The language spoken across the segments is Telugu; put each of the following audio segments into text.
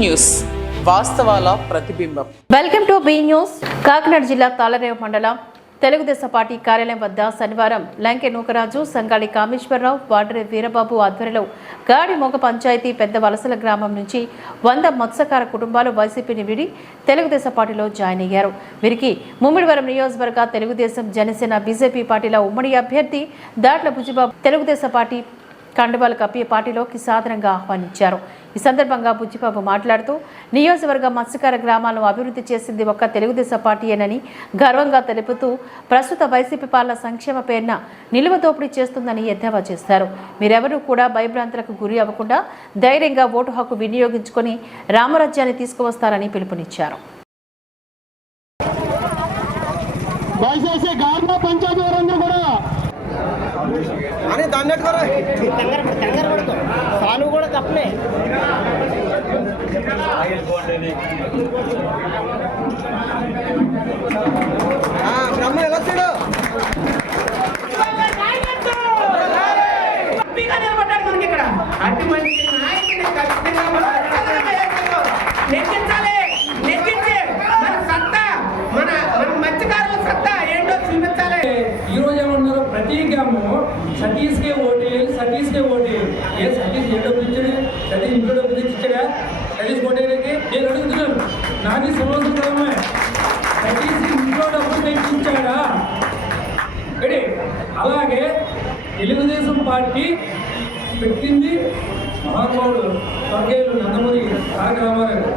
న్యూస్ వాస్తవాల ప్రతిబింబం. Welcome to be news. Kakinada జిల్లా తాళరేవు మండలం తెలుగుదేశం పార్టీ కార్యాలయం వద్ద శనివారం లంకె నూకరాజు, సంగాడి కామేశ్వరరావు, వాడ్రే వీరబాబు ఆధ్వర్యంలో గాడిమొగ పంచాయతీ పెద్ద వలసల గ్రామం నుంచి 100 మత్స్యకార కుటుంబాలు వైసీపీని విడి తెలుగుదేశం పార్టీలో జాయిన్ అయ్యారు. వీరికి ముమ్మిడివరం నియోజకవర్గ తెలుగుదేశం, జనసేన, బీజేపీ పార్టీల ఉమ్మడి అభ్యర్థి దాట్ల బుజ్జిబాబు తెలుగుదేశం పార్టీ కండువాలు కప్పి పార్టీలోకి సాధారణంగా ఆహ్వానించారు. ఈ సందర్భంగా బుజ్జిబాబు మాట్లాడుతూ నియోజకవర్గ మత్స్యకార గ్రామాలను అభివృద్ధి చేసింది ఒక్క తెలుగుదేశం పార్టీయేనని గర్వంగా తెలుపుతూ ప్రస్తుత వైసీపీ పాలన సంక్షేమ పేరున నిలువ దోపిడీ చేస్తుందని ఎద్దేవా చేశారు. మీరెవరూ కూడా భయభ్రాంతులకు గురి అవ్వకుండా ధైర్యంగా ఓటు హక్కు వినియోగించుకొని రామరాజ్యాన్ని తీసుకువస్తారని పిలుపునిచ్చారు. అని దాన్ని కంగారు పడదు, సాను కూడా తప్పలే. బ్రహ్మ ఎలా చూడు నిలబడ్డాడు మనకి ఇక్కడ. అటు మంచి నాయకుడిని ఖచ్చితంగా నెగ్గించాలి. నెగ్గించి మన సత్తా, మన మత్స్యకారుల సత్తా ఏంటో చూపించాలి. ఈ రోజు ఏమన్నారు, ప్రతి గ్రామం సతీష్కే ఓటేయాలి, సతీష్కే ఓటేయాలి. ఏ సతీష్ ఏ డబ్బులు ఇచ్చాడు? సతీష్ ఇంట్లో డబ్బులు ఇచ్చాడా? సతీష్ ఓటేయడానికి నేను అడుగుతున్నాను. నాకు సమస్య సతీష్ ఇంట్లో డబ్బులు తెచ్చించాడా? అలాగే తెలుగుదేశం పార్టీ పెట్టింది మహానుభావుడు స్వర్గీయులు నందమూరి తారక రామారావు.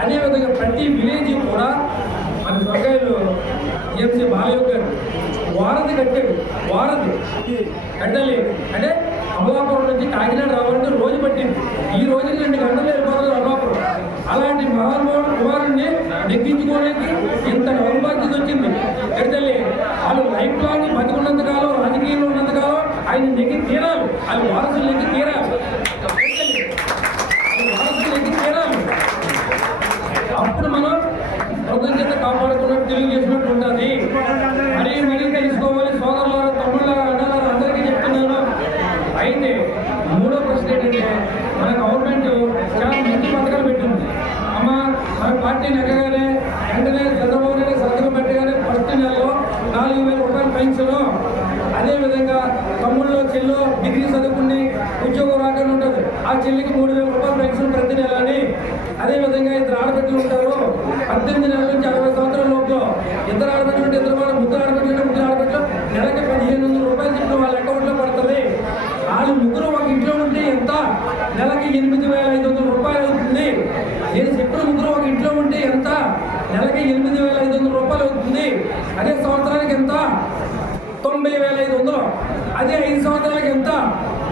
అదేవిధంగా ప్రతి విలేజ్ కూడా మన స్వర్గీయులు జిఎంసీ బాలయ్య గారు వారధి కట్టాడు. వారధి కట్టాలి అంటే అమలాపురం నుంచి కాకినాడ రావాలంటే రోజు పట్టింది. ఈ రోజుకి 2 గంటలు వెళ్ళిపోతుంది అమలాపురం. అలాంటి మహానుభావుడు కుమారుణ్ణి నెగ్గించుకోవడానికి ఇంత నవంబాధ్యత వచ్చింది. కట్టాలి వాళ్ళు లైఫ్ లాంగ్ బతికున్నంతకాలం, రాజకీయంలో ఉన్నంతకాలం ఆయన నెగ్గి తీరాలి. వాళ్ళు వారసులు నెగ్గి తీరాలి. వారసులు నెగ్గి తీరాలి. అప్పుడు మనం కృతజ్ఞత కాపాడుకున్నట్టు తెలియజేసినట్టు ఉంటుంది. మరీ తెలుసుకోవాలి సోదరులారా, తమ్ముళ్ళారా, అన్నలారా, అందరికీ చెప్తున్నాను. అయితే 3వ ప్రశ్న ఏంటంటే, మన గవర్నమెంట్ చాలా మంచి పథకాలు పెట్టింది. అమ్మ మన పార్టీ నెగ్గగానే వెంటనే చంద్రబాబు నాయుడు సంతకం పెట్టగానే ఫస్ట్ నెలలో 4,000 రూపాయలు పెన్షన్. అదేవిధంగా తమ్ముళ్ళు, చెల్లు డిగ్రీ చదువుకుని ఉద్యోగం రాకుండా ఉంటుంది, ఆ చెల్లికి 3,000 రూపాయలు పెన్షన్ ప్రతి నెల అని. అదేవిధంగా 2 ఆడబిడ్డలు ఉంటారు, 18 నెలల నుంచి 60 సంవత్సరాల లోపల. 2 ఆడబిడ్డలు ఉంటే 2 ముగ్గురు ఆడబిడ్డలు, 3 ఆడబిడ్డలు నెలకి 1,500 రూపాయలు చెప్పిన వాళ్ళ అకౌంట్లో పడుతుంది. వాళ్ళు ముగ్గురు ఒక ఇంట్లో ఉంటే ఎంత? నెలకి 8,500 రూపాయలు అవుతుంది. నేను చెప్పిన ముగ్గురు ఒక ఇంట్లో ఉంటే ఎంత? నెలకి 8,500 రూపాయలు అవుతుంది. అదే సంవత్సరానికి ఎంత? 90,500. అదే 5 సంవత్సరాలకి ఎంత?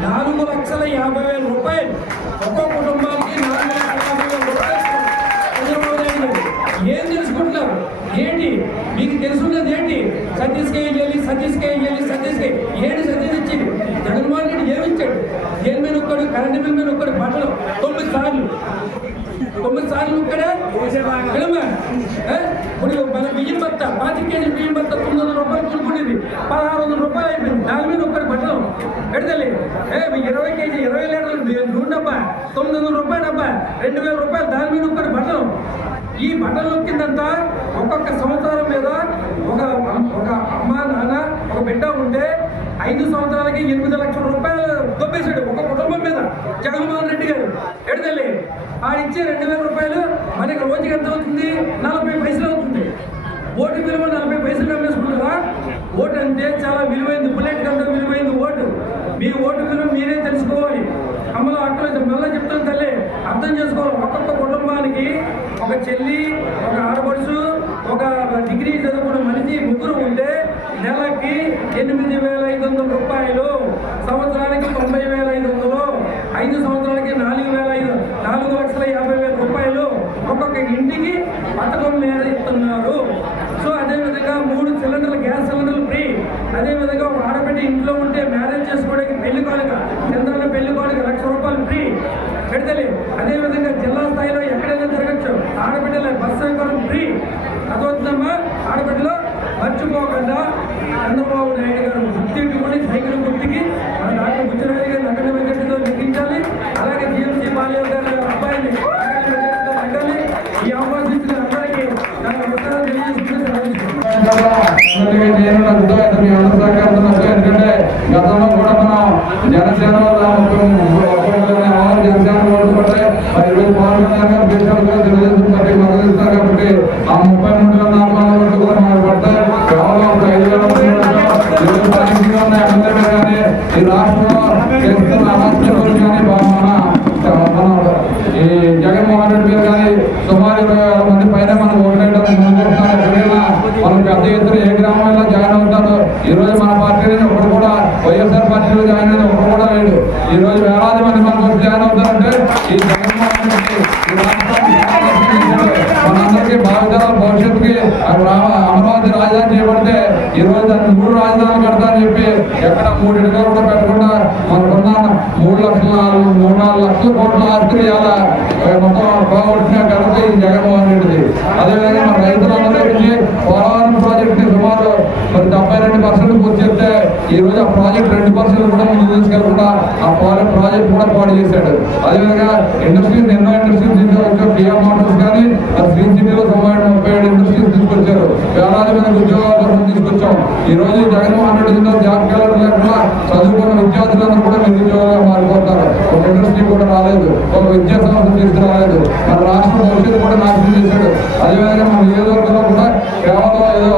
4,50,000 రూపాయలు. ఒక్కో కుటుంబానికి 4,50,000 రూపాయలు. ఏం తెలుసుకుంటున్నారు? ఏంటి మీకు తెలుసుకున్నది? ఏంటి సతీష్కే చేయాలి, సతీష్కే చేయాలి, సతీష్కే ఏంటి? సతీష్ ఇచ్చింది జగన్మోహన్ రెడ్డి ఏమిచ్చాడు? దేని మీద ఒక్కడు? కరెంటు బిల్ మీద ఒక్కడు బట్టలు 9 సార్లు ఒక్కడే. ఇప్పుడు మన బియ్యం బత్త 5 కేజీల బియ్యం బత్త 900 రూపాయలు కొనుక్కునేది 1,600 రూపాయలు అయిపోయింది. దాని మీద ఒక్కడి బట్టలు పెడతలే. 20 కేజీ 20 లీటర్లు నూనె డబ్బా 900 రూపాయలు డబ్బా 2,000 రూపాయలు. దాని మీద ఒక్కడి బట్టలు. ఈ బట్టలు నొక్కిందంతా ఒక్కొక్క సంవత్సరం మీద ఒక అమ్మ, నాన్న, ఒక బిడ్డ ఉంటే 5 సంవత్సరాలకి 8 లక్షల రూపాయలు దొబ్బేశాడు ఒక కుటుంబం మీద జగన్మోహన్ రెడ్డి గారు. ఎడతల్లి ఆడిచ్చే 2,000 రూపాయలు మనకి రోజుకి ఎంత అవుతుంది? 40 పైసలు అవుతుంది. ఓటు విలువ 40 పైసలు అమ్మేసుకుంటారా? ఓటు అంటే చాలా విలువైంది, బుల్లెట్ కంటే విలువైంది ఓటు. మీ ఓటు విలువ మీరే తెలుసుకోవాలి. అమ్మలో అక్కడ మళ్ళీ చెప్తాను తల్లి, అర్థం చేసుకోవాలి. ఒక్కొక్క కుటుంబానికి ఒక చెల్లి, ఒక ఆడపడుచు, ఒక డిగ్రీ చదువుకున్న మనిషి ముగ్గురు ఉంటే నెలకి 8,500 రూపాయలు, సంవత్సరానికి 90,500, 5 సంవత్సరాలకి 4,50,000 రూపాయలు ఒక్కొక్క ఇంటికి పథకం మీద ఇస్తున్నారు. సో అదేవిధంగా 3 సిలిండర్లు, గ్యాస్ సిలిండర్లు ఫ్రీ. అదేవిధంగా ఒక ఆడబిడ్డ ఇంట్లో ఉంటే మ్యారేజ్ చేసుకోవడానికి పెళ్లి కానుక, చంద్రాల పెళ్లి కానుక 1,00,000 రూపాయలు ఫ్రీ పెడతలే. అదేవిధంగా జిల్లా స్థాయిలో ఎక్కడైనా జరగచ్చు ఆడబిడ్డల బస్సు సౌకర్యం ఫ్రీ. అదవుతుందమ్మా. ఆడబిడ్డలో మర్చిపోకుండా చంద్రబాబు నాయుడు గారు గుర్తించుకొని సైకిల్ గుర్తికి మన డాక్టర్ బుచ్చిరాజు గారిని అక్కడ వెంకటతో లెక్కించాలి. అలాగే జిఎంసీ బాలయ్య గారి అబ్బాయిని ఇస్తారు కాబట్టి ఆ 33,400 కూడా మనకు పడతాయి. కేవలం 5,000 ఉన్న ఎమ్మెల్యే కానీ ఈ రాష్ట్రంలో చేస్తున్న అరాచకాలు కానీ మన ఈ జగన్మోహన్ రెడ్డి మీద కానీ సుమారు 20,000 మంది పైన మనం ఓట్లేయడానికి ముందుకొస్తాం. ఎక్కడైనా మనం పెద్ద ఎత్తున ఏ గ్రామంలో జాయిన్ అవుతారో ఈ రోజు మన పార్టీ నుంచి ఒకటి కూడా వైఎస్ఆర్ పార్టీలో జాయిన్ అయిన ఒకటి కూడా లేడు. ఈ రోజు వేలాది మంది మనకు జాయిన్ అవుతారంటే ఈ జగన్మోహన్ రెడ్డి ఈ రాష్ట్రానికి మనందరికీ భావితరాల భవిష్యత్తుకి అమరావతి రాజధాని చేయబడితే ఈ రోజు దాన్ని 3 రాజధానులు కడతా అని చెప్పి ఎక్కడ 3 ఇటుకలు కూడా పెట్టకుండా మనకున్న 3,4 లక్షల కోట్ల ఆస్తిని ఇలా మొత్తం బాగొట్టిన కనుక ఈ జగన్మోహన్ రెడ్డిది. అదేవిధంగా మన రైతులందరూ నుంచి పోలవరం ప్రాజెక్ట్ ని సుమారు మరి 72% పూర్తి చేస్తే ఈ రోజు ఆ ప్రాజెక్ట్ 2% కూడా ముందు తీసుకెళ్లకుండా ఆ ప్రాజెక్ట్ కూడా పాడు చేశాడు. అదేవిధంగా ఇండస్ట్రీస్ ఎన్నో ఇండస్ట్రీస్ తీసుకొచ్చారు. కియా మోటార్స్ కానీ స్క్రీన్ సిటీలో 37 ఇండస్ట్రీస్ తీసుకొచ్చారు. వేలాది మంది ఉద్యోగాల కోసం తీసుకొచ్చాం. ఈ రోజు జగన్మోహన్ రెడ్డి జాబ్ క్యాలెండర్ లేకుండా చదువుకున్న విద్యార్థులందరూ కూడా నిరుద్యోగాలుగా మారిపోతారు. ఒక ఇండస్ట్రీ కూడా రాలేదు, ఒక విద్యా సంస్థ తీసుకురాలేదు. మన రాష్ట్ర భవిష్యత్తు కూడా నాశనం చేశాడు. అదేవిధంగా మన నియోజకవర్గంలో కూడా కేవలం ఏదో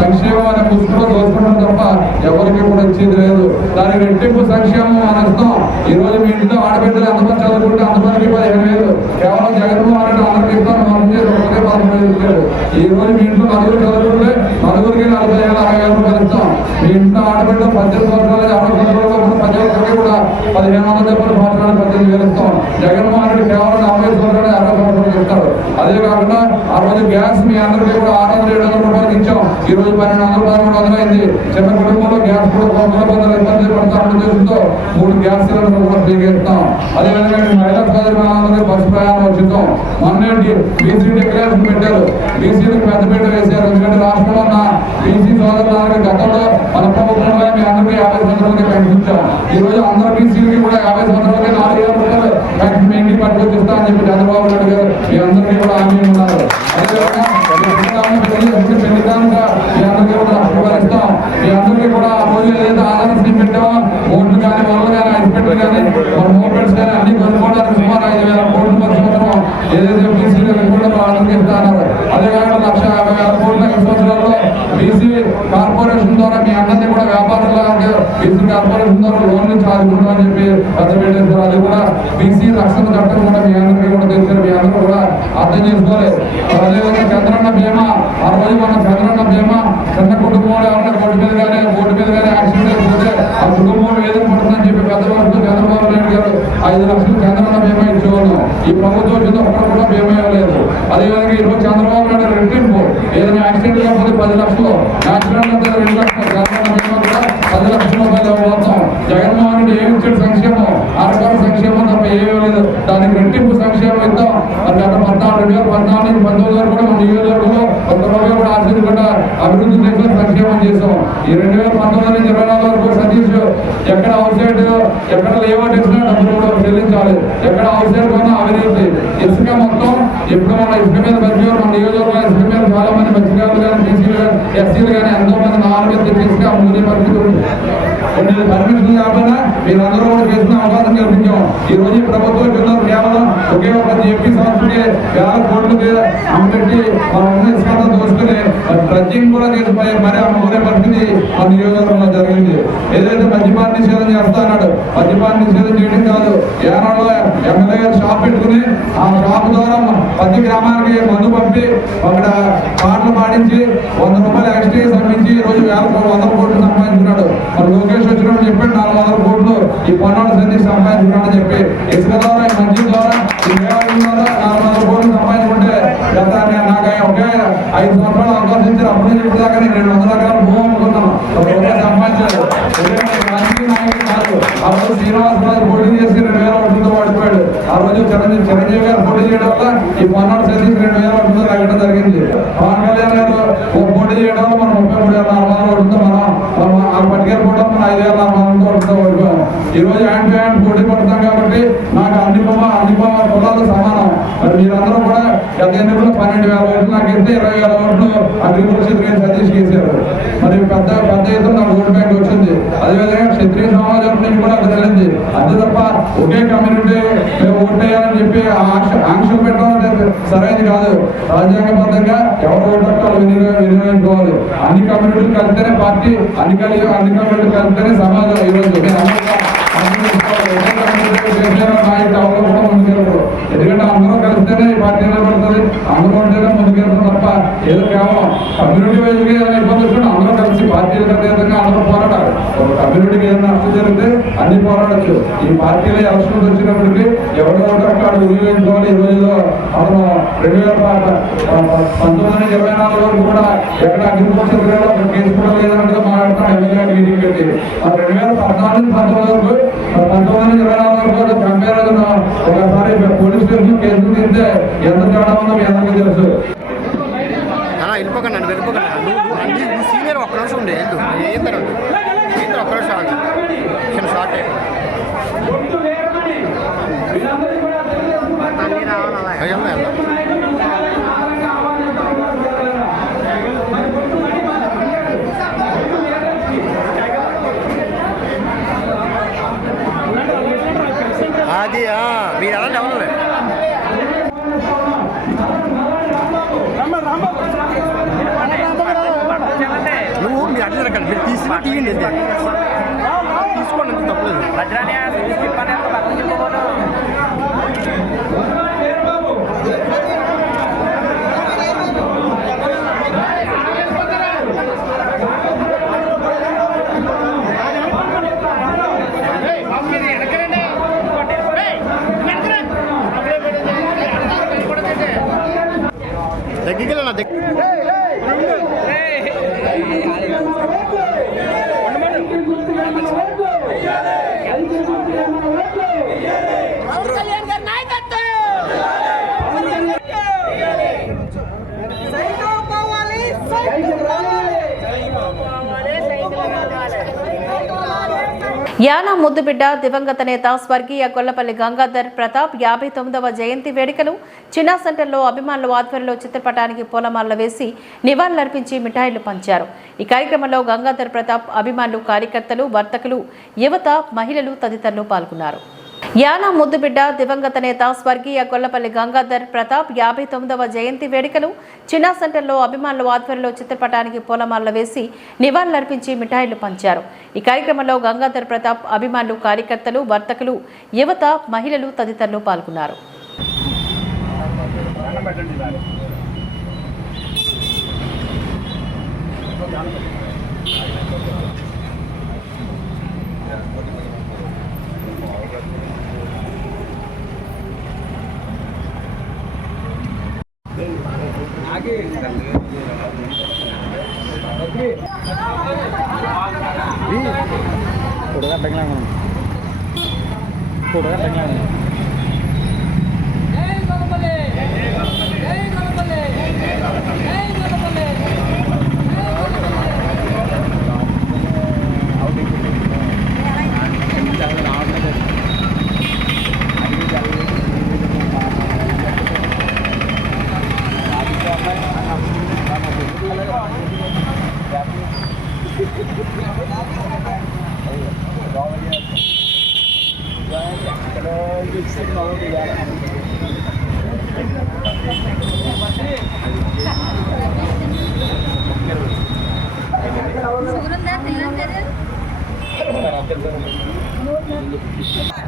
సంక్షేమం అనే పుస్తకంలో దోచుకుంటాం తప్ప ఎవరికి కూడా ఇచ్చేది లేదు. దానికి రెట్టింపు సంక్షేమం అనిస్తాం. ఈ రోజు మీ ఇంట్లో ఆడబిడ్డలు ఎంతమంది చదువుకుంటే అంతమందికి 15,000 కేవలం జగన్మోహన్ రెడ్డి అందరికి ఇస్తాం. ఈ రోజు మీ ఇంట్లో నలుగురు చదువుకుంటే నలుగురికి 40,000 60,000 రూపాయలు ఇస్తాం. మీ ఇంట్లో ఆడబిడ్డ 18 సంవత్సరాలు 60 సంవత్సరాలు ప్రతి ఒక్కరికి కూడా 1,500 చెప్పిన సంవత్సరాలు 18,000 ఇస్తాం. జగన్మోహన్ రెడ్డి కేవలం 40 సంవత్సరాలు 60 సంవత్సరాలు ఇస్తారు. అదే కాకుండా ఆ రోజు గ్యాస్ మీ అందరికీ కూడా 600-700 రూపాయలు ఇచ్చాం. ఈ రోజు 1,200-1,300 అయింది. చిన్న కుటుంబంలో గ్యాస్ కూడా 100 ఇబ్బంది పడతామని ఉద్దేశంతో 3 గ్యాస్ సిలిండర్లు కూడా ఫ్రీగా ఇస్తాం. అదేవిధంగా మహిళా సోదరులందరికీ బస్సు ప్రయాణం ఉచితం. మొన్నే బీసీ డిక్లరేషన్ పెట్టారు. బీసీలకు పెద్దపీట వేశారు. ఎందుకంటే రాష్ట్రంలో ఉన్న బీసీ సోదరులందరికీ గతంలో మన ప్రభుత్వంలో మీ అందరికీ 50 సంవత్సరాలకి పెంచుతాం. ఈ రోజు అందరు బీసీలకి కూడా 50 సంవత్సరాలకి 4,000 రూపాయలు పెన్షన్ మీ ఇంటికి పట్టుకొచ్చిస్తా అని చెప్పి చంద్రబాబు నాయుడు గారు మీ అందరికీ కూడా హామీ ఉన్నారు. అదేవిధంగా పెళ్లిదానుగా మీ అందరికీ కూడా ఇస్తాం. మీ అందరికీ కూడా ఆ రోజు ఏదైతే ఆధార స్కీమ్ పెట్టామో ఓట్లు కానీ వాళ్ళు కానీ ఐస్పెట్లు కానీ మన మోపెడ్స్ కానీ అన్ని కొనుక్కోవడానికి సుమారు 5,000 కోట్ల సంవత్సరం ఏదైతే బీసీలు కూడా అందరికీ ఇస్తా అన్నారు. అదే కాకుండా 1,50,000 కోట్ల సంవత్సరాల్లో బీసీ కార్పొరేషన్ ద్వారా మీ అందరినీ కూడా వ్యాపారంలో బీసీ కార్పొరేషన్ ద్వారా లోన్ నుంచి ఆదుకుంటామని చెప్పి పెద్ద పెట్టేశారు. అది కూడా బీసీ రక్షణ చట్టం కూడా మీ అందరికీ కూడా తెలిసారు. మీ అందరూ కూడా అర్థం చేసుకోలేదు. అదేవిధంగా చంద్రన్న బీమా ఆ రోజు మన చంద్రన్న బీమా చిన్న కుటుంబంలో ఎవరైనా బోర్డు మీద కానీ యాక్సిడెంట్ అయిపోతే ఆ కుటుంబం ఏదో పడుతుందని చెప్పి పెద్ద వరకు చంద్రబాబు నాయుడు గారు 5 లక్షలు చంద్రన్న బీమా ఇచ్చేవాళ్ళం. ఈ ప్రభుత్వం వచ్చింది ఒక్కరు కూడా బీమా ఇవ్వలేదు. అదేవిధంగా ఈరోజు చంద్రబాబు నాయుడు రెట్టింపు ఏదైనా యాక్సిడెంట్ కాకపోతే 10 లక్షలు, యాక్సిడెంట్ అయితే 2 లక్షలు, చంద్రన్న బీమా కూడా 10 లక్షల రూపాయలు ఇవ్వబోతాం. జగన్మోహన్ రెడ్డి ఏమి ఇచ్చాడు సంక్షేమం? అరకాల సంక్షేమం తప్ప ఏమీ లేదు. దానికి రెట్టింపు సంక్షేమం ఇద్దాం. అది అక్కడ 2014 నుంచి 2019 వరకు కూడా మన నియోజకవర్గంలో ఒక్క కూడా ఆశ్చర్యకుండా అభివృద్ధి చేసిన సంక్షేమం చేసాం. ఈ 2019 నుంచి 24 వరకు సతీష్ ఎక్కడ అవుట్ సైడ్ ఎక్కడ లేఅవుట్ ఇచ్చినా డబ్బులు కూడా చెల్లించాలి. ఎక్కడ అవుట్ సైడ్ కొన్నా అవినీతి. ఇసుక మొత్తం ఇప్పుడు మన ఇసుక మీద బతికారు. మన నియోజకవర్గంలో ఇసుక మీద చాలా మంది మత్స్యకారులు కానీ బీసీలు కానీ ఎస్సీలు కానీ ఎంతో మంది 4 మీద తెచ్చి ఇసుక ముందు పరిస్థితి ఉంది. పర్మిషన్ కాకపోయినా మీరందరూ కూడా చేసిన అవకాశం కల్పించాం. ఈ రోజు ఈ ప్రభుత్వం జిల్లాలో కేవలం ఒకే ఒక ఏపీ సంస్థకి 1,000 కోట్లకి అమ్మపెట్టి మనం ఇసుక దోసుకుని ట్రచ్చింగ్ కూడా చేసి మరి అమ్ముకునే పరిస్థితి మన నియోజకవర్గంలో జరిగింది. ఏదైతే మద్యపాన నిషేధం చేస్తా అన్నాడు, మద్యపాన నిషేధం చేయడం కాదు. ఏనాడో ఎమ్మెల్యే గారు షాప్ పెట్టుకుని ఆ షాప్ ద్వారా ప్రతి గ్రామానికి మందు పంపి అక్కడ పాటలు పాడించి 100 రూపాయలు ఎక్స్ట్రా సంపించి ఈ రోజు 100 కోట్లు సంపాదించుకున్నాడు. మరి లోకేష్ వచ్చినప్పుడు చెప్పాడు 400 కోట్లు ఈ పొన్నాడు సతీష్ సంపాదించుకున్నాడని చెప్పి ఇసుక ద్వారా మంచి ద్వారా ఈ మేళాల ద్వారా 400 కోట్లు సంపాదించుకుంటే నాకు ఒకే 5 సంవత్సరాలు అవకాశం ఇచ్చారు. అప్పుడు చెప్పి దాకా నేను 200 ఎకరాల భూమి అమ్ముకున్నాను. సంపాదించాడు. రాజకీయ నాయకుడు కాదు. ఆ రోజు శ్రీనివాసరాజు పోటీ చేసి 2,000 ఓట్లతో ఓడిపోయాడు. ఆ రోజు చిరంజీవి గారు పోటీ చేయడం వల్ల ఈ పొన్నాడు సతీష్ 2,000 ఓట్లతో తగ్గడం జరిగింది. పవన్ కళ్యాణ్ గారు పోటీ చేయడం వల్ల మనం 33,400 ఓట్లతో మనం ఆ పట్టుకెళ్ళి కూడా మనం 5,400 ఓట్లతో ఓడిపోయాం. ఈ రోజు హ్యాండ్ టు హ్యాండ్ పోటీ పడతాం కాబట్టి నాకు అన్ని కులాలు సమానం. మరి మీరందరూ కూడా గత ఎన్నికల్లో 12,000 ఓట్లు నాకు ఇస్తే 20,000 ఓట్లు అగ్రికల్చర్ క్షత్రియ సతీష్ చేశారు. మరి పెద్ద ఎత్తున నాకు ఓటు బ్యాంక్ వచ్చింది. అదేవిధంగా క్షత్రియ సమాజం నుంచి కూడా అది వెళ్ళింది. అంతే తప్ప ఒకే కమ్యూనిటీ మేము ఓటు వేయాలని చెప్పి ఆంక్షలు పెట్టడం అనేది సరైనది కాదు. రాజ్యాంగబద్ధంగా ఎవరు ఓటు హక్కు వినియోగించుకోవాలి. అన్ని కమ్యూనిటీలు కలిస్తేనే పార్టీ, అన్ని కమ్యూనిటీలు కలిస్తేనే సమాజం. ఈరోజు ఎందుకంటే అందరూ కలిస్తేనే ఈ పార్టీ నిలబడుతుంది, అందరూ ఉంటేనే ముందుకెళ్తాం తప్ప ఏదో కేవలం కమ్యూనిటీ వైజ్గా ఏదైనా ఇబ్బంది వచ్చినట్టు అందరూ కలిసి పార్టీలకు అతీతంగా అందరూ పోరాడాలి. ఒక కమ్యూనిటీకి ఏదైనా నష్టం జరిగితే అన్ని పోరాడచ్చు. ఈ పార్టీలో ఎలక్షన్స్ వచ్చినప్పటికీ ఎవరు ఓటాడు వినియోగించుకోవాలి. ఈ రోజుల్లో అతను 2019-24 వరకు కూడా ఎక్కడ అగ్రికల్చర్ కేసు కూడా లేదన్నట్టుగా మాట్లాడుతాం. ఎమ్మెల్యే మీటింగ్ పెట్టి 2014-19 వరకు కంపేర్ ఒకసారి పోలీస్ స్టేషన్ కేసులు తీస్తే ఎంత తేడా ఉందో మీ అందరికీ తెలుసు. వెళ్ళిపోకండి, వెళ్ళిపోకండి. నువ్వు సీనియర్ ఒక్క నిమిషం ఉండే ఏం తరండి ఒక్క నిమిషం చిన్న షార్ట్ అది మీరు ఎలా డెవలప్ నువ్వు మీరు అడ్డు జరగండి. మీరు తీయండి తీసుకోండి, తప్పలేదు. దగ్గరికి నా దగ్గర యానా ముద్దుబిడ్డ దివంగత నేత స్వర్గీయ గొల్లపల్లి గంగాధర్ ప్రతాప్ 59వ జయంతి వేడుకలు చిన్నా సెంటర్లో అభిమానుల ఆధ్వర్యంలో చిత్రపటానికి పూలమాలలు వేసి నివాళులర్పించి మిఠాయిలు పంచారు. ఈ కార్యక్రమంలో గంగాధర్ ప్రతాప్ అభిమానులు, కార్యకర్తలు, వర్తకులు, యువత, మహిళలు తదితరులు పాల్గొన్నారు. యానా ముద్దుబిడ్డ దివంగత నేత స్వర్గీయ గొల్లపల్లి గంగాధర్ ప్రతాప్ 59వ జయంతి వేడుకలు చిన్నా సెంటర్లో అభిమానుల ఆధ్వర్యంలో చిత్రపటానికి పూలమాలలు వేసి నివాళులర్పించి మిఠాయిలు పంచారు. ఈ కార్యక్రమంలో గంగాధర్ ప్రతాప్ అభిమానులు, కార్యకర్తలు, వర్తకులు, యువత, మహిళలు తదితరులు పాల్గొన్నారు.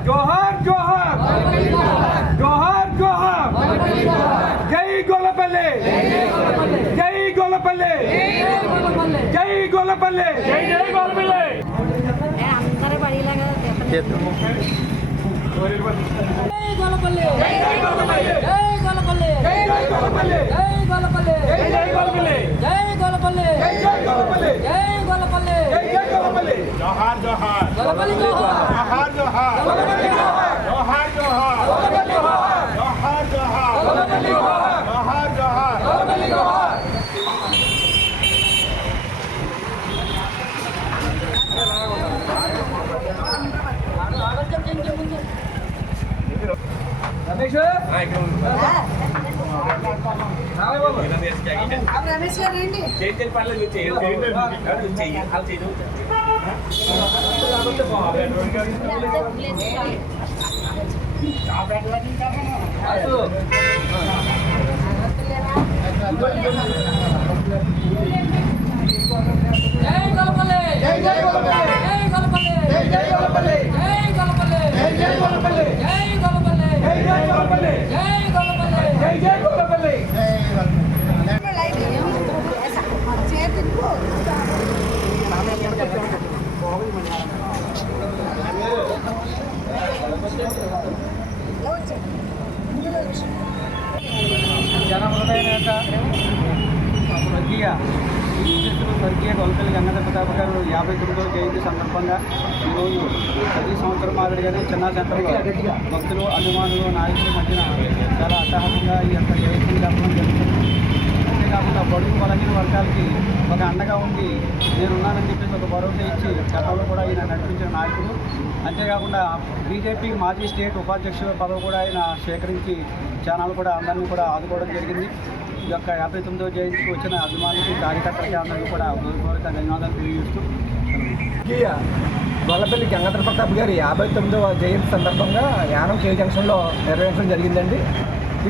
जोहार जोहार जोहार जोहार जय गोलपल्ले जय गोलपल्ले जय गोलपल्ले जय गोलपल्ले अंदर बड़ी लगा जय गोलपल्ले जय गोलपल्ले जय गोलपल्ले जय गोलपल्ले जय गोलपल्ले जय गोलपल्ले जय गोलपल्ले जय गोलपल्ले जय गोलपल्ले जय गोलपल्ले जोहार जोहार गोलपल्ले जोहार जोहार गोलपल्ले जोहार जोहार गोलपल्ले जोहार जोहार गोलपल्ले जोहार जोहार गोलपल्ले जोहार रमेश రమేష్ గారు రండి. జై గోలపల్లి, జై జై గోలపల్లి, జై గోలపల్లి, జై జై గోలపల్లి, జై గోలపల్లి, జై జై గోలపల్లి, జై గోలపల్లి, జై జై గోలపల్లి, జై గోలపల్లి, జై జై గోలపల్లి. జనహృదయ నేత స్వర్గీయ గొల్లపల్లి గంగాధర ప్రతాప్ గారు 59వ జయంతి సందర్భంగా ఈరోజు ప్రతి సంవత్సరం మాదిరిగానే చిన్న సెంటర్లో భక్తులు అభిమానులు నాయకుల మధ్యన చాలా అట్టహాసంగా ఈ యొక్క జయంతిని జరపడం జరుగుతుంది. అంతేకాకుండా బడుగు బలహీన వర్గాలకి ఒక అండగా ఉండి నేనున్నానని చెప్పేసి ఒక భరోసా ఇచ్చి గతంలో కూడా ఆయన నడిపించిన నాయకుడు. అంతేకాకుండా బీజేపీ మాజీ స్టేట్ ఉపాధ్యక్షుల పదవి కూడా ఆయన స్వీకరించి ఛానల్ కూడా అందరినీ కూడా ఆదుకోవడం జరిగింది. ఈ యొక్క 59వ జయంతికి వచ్చిన అభిమానులకి కార్యకర్తలకి అందరికీ కూడా హృదయపూర్వక ధన్యవాదాలు తెలియజేస్తూ గొల్లపల్లి గంగాధర ప్రతాప్ గారి 59వ జయంతి సందర్భంగా యానం కే జంక్షన్లో నిర్వహించడం జరిగిందండి.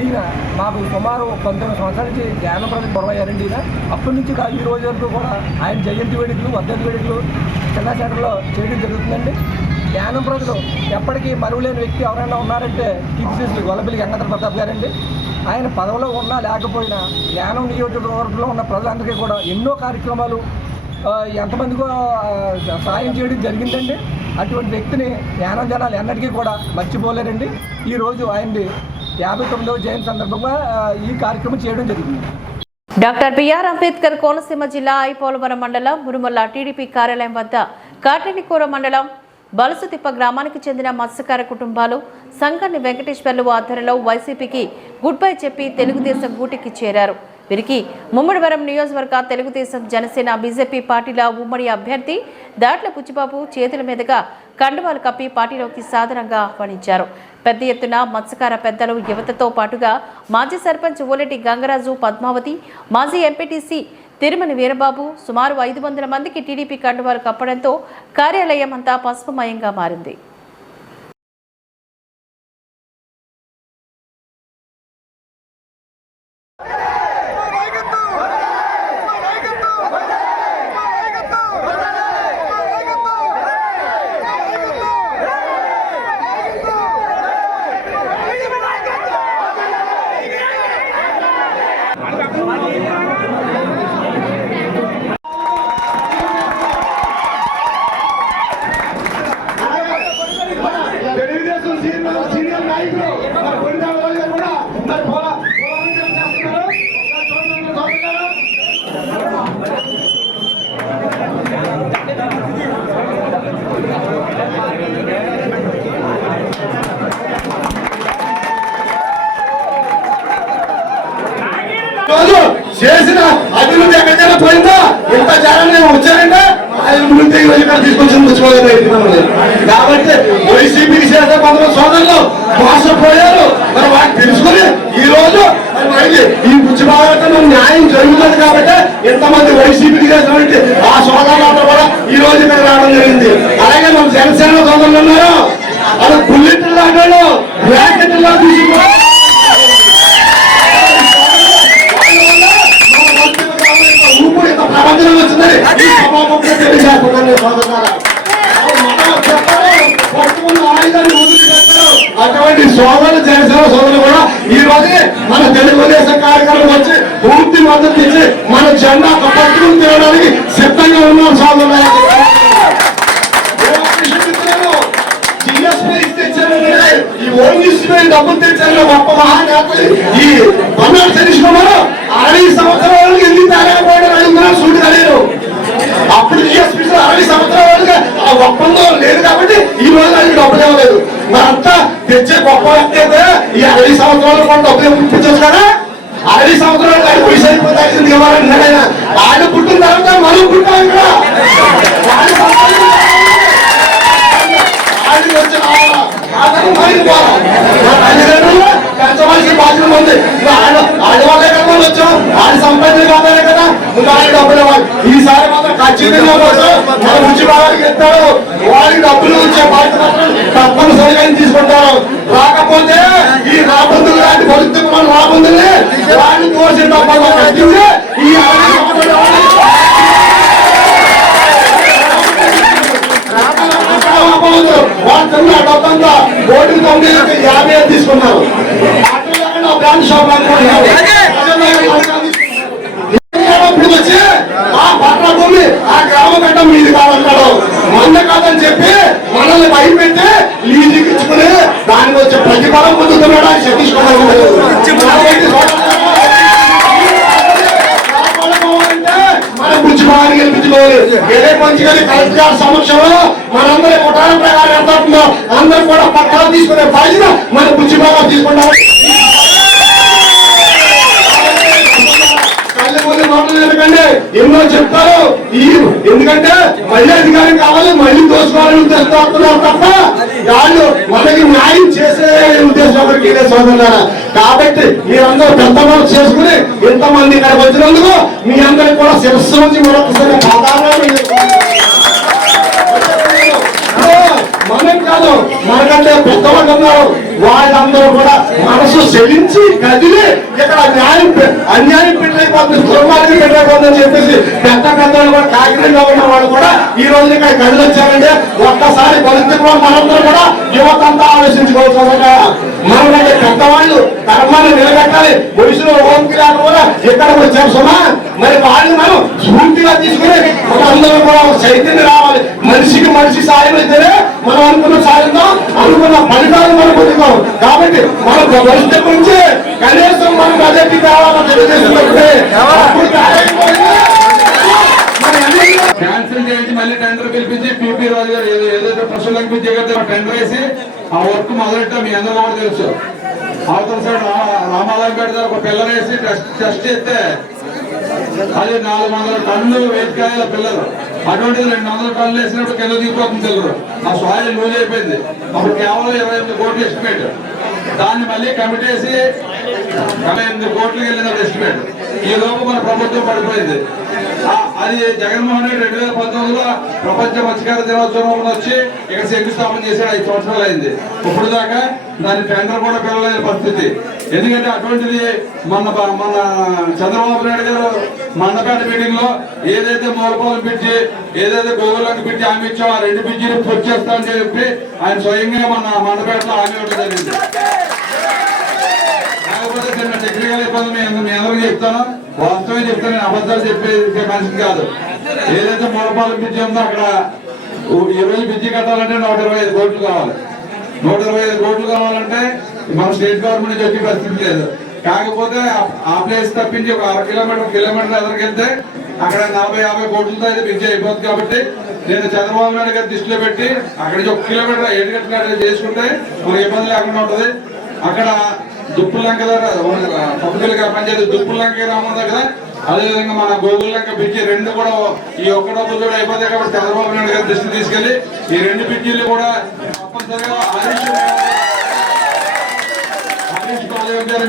ఈయన మాకు సుమారు 19 సంవత్సరాల నుంచి జ్ఞానం ప్రజలు పొరవయ్యారండి. ఈయన అప్పటి నుంచి ఈ రోజు వరకు కూడా ఆయన జయంతి వేడుకలు వర్ధంతి వేడుకలు చిన్న సెంటర్లో చేయడం జరుగుతుందండి. జ్ఞానం ప్రజలు ఎప్పటికీ మరువలేని వ్యక్తి ఎవరైనా ఉన్నారంటే శ్రీ గొల్లపల్లి గంగాధర ప్రతాప్ గారండి. ఆయన పదవిలో ఉన్నా లేకపోయినా జ్ఞానం నియోజకవర్గంలో ఉన్న ప్రజలందరికీ కూడా ఎన్నో కార్యక్రమాలు ఎంతమందికో సాయం చేయడం జరిగిందండి. అటువంటి వ్యక్తిని జ్ఞానం జనాలు ఎన్నటికీ కూడా మర్చిపోలేరండి. ఈరోజు ఆయనది 59వ జయంతి సందర్భంగా ఈ కార్యక్రమం చేయడం జరిగింది. డాక్టర్ బిఆర్ అంబేద్కర్ కోనసీమ జిల్లా ఐపోలవరం మండలం మురుమల్ల టీడీపీ కార్యాలయం వద్ద కాటేనికూర మండలం బలసుతిప్ప గ్రామానికి చెందిన మత్స్యకార కుటుంబాలు సంకన్ని వెంకటేశ్వర్లు ఆధ్వర్యంలో వైసీపీకి గుడ్ బై చెప్పి తెలుగుదేశం గూటికి చేరారు. వీరికి ముమ్మడివరం నియోజకవర్గ తెలుగుదేశం జనసేన బీజేపీ పార్టీల ఉమ్మడి అభ్యర్థి దాట్ల పుచ్చిబాబు చేతుల మీదుగా కండువాలు కప్పి పార్టీలోకి సాదరంగా ఆహ్వానించారు. పెద్ద ఎత్తున మత్స్యకార పెద్దలు యువతతో పాటుగా మాజీ సర్పంచ్ ఓలెటి గంగరాజు, పద్మావతి, మాజీ ఎంపీటీసీ తిరుమల వీరబాబు సుమారు 500 మందికి టీడీపీ కండువాలు కప్పడంతో కార్యాలయం అంతా పసుపుమయంగా మారింది. చేసిన అభివృద్ధి ఎక్కడికైనా పోయిందా? ఇంత జనాన్ని వచ్చారంటే ఆయన అభివృద్ధి ఇక్కడ తీసుకొచ్చి ముచ్చుకోలేదు. కాబట్టి వైసీపీకి చేసే కొంతమంది సోదరులు మోసపోయారు. మరి వాటిని తెలుసుకుని ఈ రోజు ఈ ముచ్చిబాబు న్యాయం జరుగుతుంది కాబట్టి ఎంతమంది వైసీపీకి చేసినటువంటి ఆ సోదరులంతా కూడా ఈ రోజు ఇక్కడ రావడం జరిగింది. అలాగే మన జనసేన సోదరులు ఉన్నారు, అది బుల్లెట్లు లాగాడు బ్రాకెట్లో తీసుకున్నారు. ప్రబంధనం వచ్చిందని అటువంటి సోదరులు జనసేన సోదరులు కూడా ఈ రోజు మన తెలుగుదేశం కార్యక్రమం వచ్చి పూర్తి మద్దతు ఇచ్చి మన జెండా పట్టుకుని తినడానికి సిద్ధంగా ఉన్నారు సోదరులు. ఈ ఓన్యూస్పై డబ్బులు తెచ్చారు గొప్ప మహానేతలు ఈ పన్నాడు తెలుసుకోమని 60 సంవత్సరాలకి ఎన్ని తాగకపోవడం అడుగుతున్నారు సూటి తెలియదు. అప్పుడు జిఎస్పీ 60 సంవత్సరాలుగా ఆ ఒప్పందం లేదు కాబట్టి ఈ రోజు ఆయనకి డబ్బులు ఇవ్వలేదు. మరంతా తెచ్చే గొప్ప వ్యక్తి అయితే ఈ 60 సంవత్సరాలు కూడా డబ్బులు పంపించచ్చు కదా. 60 సంవత్సరాలు ఆయన వయసు అయిపోతాల్సింది ఇవ్వాలంటున్నాడు ఆయన. ఆయన పుట్టిన తర్వాత మనం పుట్టాం ఇక్కడ. వాడికి వచ్చి రావాలా అతను బయట పోరా మా తల్లిదండ్రులు పెంచవలసిన బాధ్యత ఉంది. ఆడవాళ్ళే కదా వచ్చాం, ఆడి సంపాదన కావాలి కదా, నువ్వు ఆయన డబ్బులు ఇవ్వాలి. ఈసారి మాత్రం ఖచ్చితంగా మన రుచి భాగానికి ఇస్తాడు, వాడికి డబ్బులు వచ్చే బాధ్యత మాత్రం తప్పనిసరిగా తీసుకుంటారు. రాకపోతే ఈ రాబందులు లాంటి భవిష్యత్తు మన రాబందుల్ని వాడిని తోసిన డబ్బులు కట్టించి ఈ వాళ్ళ డబ్బంతా 1,950 తీసుకున్నారు. బ్రాండ్ షాప్ ఇప్పుడు వచ్చి ఆ పట్ల భూమి ఆ గ్రామ గడ్డ మీది కాదన్నాడు. మంద కాదని చెప్పి మనల్ని భయపెట్టి లీజుకి ఇచ్చుకుని దానికి వచ్చే ప్రతిఫలం పొందుతున్నాడు అని చెప్పించుకోవాలి. మన బుజ్జిమాని గెలిపించుకోవాలి. ఏదే మంచిగా కలెక్టర్ గారి సమక్షంలో మనందరి కుటాల ప్రకారం ఎంత అవుతుందో అందరూ కూడా పట్టాలు తీసుకునే బాధ్యత మన బుజ్జిమాగా తీసుకుంటారు. ఎందుకంటే ఎన్నో చెప్తారు, ఎందుకంటే మళ్ళీ అధికారం కావాలి, మళ్ళీ దోచుకోవాలని ఉద్దేశిస్తున్నారు తప్ప వాళ్ళు మనకి న్యాయం చేసే ఉద్దేశం ఎవరికి సోదరులారా. కాబట్టి మీరందరూ పెద్ద మనసు చేసుకుని ఎంతమంది ఇక్కడ వచ్చినందుకు మీ అందరికి కూడా శిరస్సు నుంచి మరొకసారి పాదాలను మనం కాదు, మనకంటే పెద్దవాళ్ళు ఉన్నారు, వాళ్ళందరూ కూడా మనసు చెల్లించి కదిలి ఇక్కడ అన్యాయం పెట్టలేకపోతుంది, దుర్మార్గం పెట్టలేకపోతుందని చెప్పేసి పెద్ద పెద్దలు కూడా కాకినాడలో ఉన్న వాళ్ళు కూడా ఈ రోజు ఇక్కడ కదిలి వచ్చారంటే ఒక్కసారి భవిష్యత్తులో మనందరూ కూడా యువత అంతా ఆలోచించుకోవచ్చు. మనకంటే పెద్దవాళ్ళు ధర్మాన్ని నిలబెట్టాలి. భవిష్యత్తులో ఓంకి కూడా ఇక్కడ వచ్చారు సుమా, మరి వాళ్ళు మనం స్ఫూర్తిగా తీసుకుని మనందరూ కూడా చైతన్యం రావాలి. మనిషికి మనిషి సాయం అయితేనే మనం అనుకున్న సాయంతో అనుకున్న ఫలితాలు మనం పొందుతాం. కాబట్టి మన భవిష్యత్తు గురించి కనీసం మనం బడ్జెట్ కావాలని తెలియజేస్తున్నట్టే క్యాన్సిల్ చేసి మళ్ళీ టెండర్ పిలిపించి పీపీ రాజు గారు ఏదైతే ప్రశ్నలు కనిపించే టెండర్ వేసి ఆ వర్క్ మొదలెట్టా మీ అందరూ కూడా తెలుసు. అవతల సైడ్ రామాలయం పెడతారు, ఒక పిల్లర్ వేసి టెస్ట్ చేస్తే అది 400 టన్నులు వేదికాయల పిల్లలు, అటువంటిది 200 టన్నులు వేసినప్పుడు కింద దిగిపోతుంది పిల్లలు. ఆ సాయిల్ లూజ్ అయిపోయింది. అప్పుడు కేవలం 28 కోట్లు ఎస్టిమేట్, దాన్ని మళ్ళీ కమిటీ వేసి 28 కోట్లకి వెళ్ళిన ఎస్టిమేట్. ఈ లోపు మన ప్రభుత్వం పడిపోయింది. అది జగన్మోహన్ రెడ్డి 2019లో ప్రపంచ మత్స్యకార దినోత్సవం వచ్చి ఇక్కడ శంకుస్థాపన చేశాడు. 5 సంవత్సరాలు అయింది. ఇప్పుడు దాకా దాని టెండర్ కూడా పిల్లలేని పరిస్థితి. ఎందుకంటే అటువంటిది మన చంద్రబాబు నాయుడు గారు మండపేట మీటింగ్ లో ఏదైతే మూలపాలెం బ్రిడ్జి, ఏదైతే గోగులంక బ్రిడ్జి హామీ ఇచ్చామో ఆ 2 బ్రిడ్జిలు పూర్తి చేస్తామని చెప్పి ఆయన స్వయంగా మన మండపేటలో హామీ ఇవ్వడం జరిగింది. కాకపోతే చిన్న టెక్నికల్ ఇబ్బంది మీ అందరికీ చెప్తాను, వాస్తవం చెప్తాను, నేను అబద్ధాలు చెప్పే మనిషికి కాదు. ఏదైతే మూలపాలెం బ్రిడ్జి ఉందో అక్కడ ఈ రోజు బ్రిడ్జి కట్టాలంటే 125 కోట్లు కావాలి. 125 కోట్లు కావాలంటే మన స్టేట్ గవర్నమెంట్ నుంచి వచ్చే పరిస్థితి లేదు. కాకపోతే ఆ ప్లేస్ తప్పించి ఒక 1/2 కిలోమీటర్ ఎదురుకి వెళ్తే అక్కడ 40-50 కోట్లతో అయితే బ్రిడ్జి అయిపోతుంది. కాబట్టి నేను చంద్రబాబు నాయుడు గారి దృష్టిలో పెట్టి అక్కడి నుంచి 1 కిలోమీటర్ 7 గంటల చేసుకుంటే మనకి ఇబ్బంది లేకుండా ఉంటుంది. అక్కడ దుప్పులంక దగ్గర పప్పుకల్లి పంచాయతీ దుప్పులంక గ్రామం దగ్గర, అదేవిధంగా మన గోగులంక బ్రిడ్జి 2 కూడా ఈ ఒక్క డబ్బులు కూడా అయిపోతాయి. కాబట్టి చంద్రబాబు నాయుడు గారి దృష్టి తీసుకెళ్లి ఈ 2 బ్రిడ్జిలు కూడా తప్పనిసరిగా